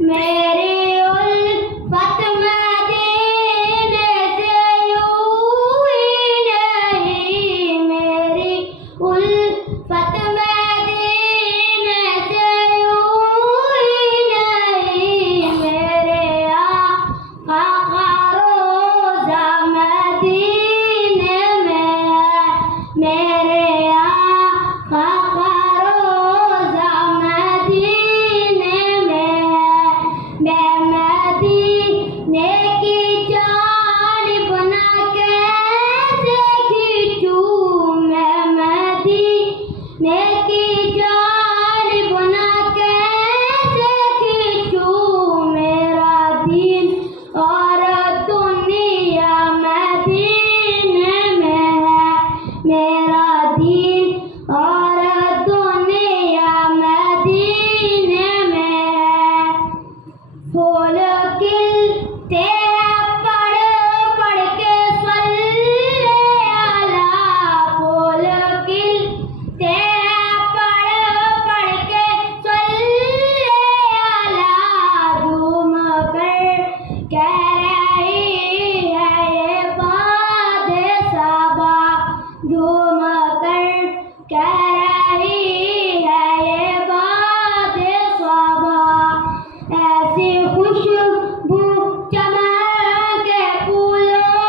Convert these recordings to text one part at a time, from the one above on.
میری الفت مدینے سے یوں ہی نہیں، میری الفت مدینے سے یوں ہی نہیں، میرے آقا کا روضہ مدینے میں ہے، میرے آقا کا روضہ مدینے میں ہے، میں مدینے کی جانب نہ کیسے کھینچوں، میں مدینے کی جانب نہ کیسے کھینچوں، میرا دین اور دنیا مدینے میں ہے، میرا دین اور دنیا مدینے میں ہے، پھول کھلتے ہیں پڑھ پڑھ کے صلی اللہ، پھول کھلتے ہیں پڑھ پڑھ کے صلی اللہ، جھوم کر کہہ رہی ہے یہ باد صبا، جھوم کر کہہ رہی ہے یہ باد صبا، ایسی خوشبو چمکے پھولوں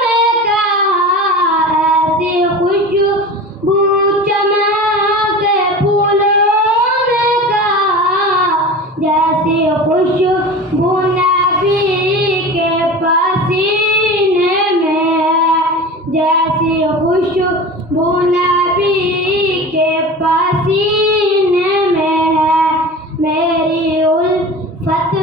میں کہاں، ایسی خوشبو چمکے پھولوں میں کہاں، جیسی خوشبو نبی کے پسینے میں ہے، جیسی خوشبو نبی کے پسینے میں ہے، میری الفت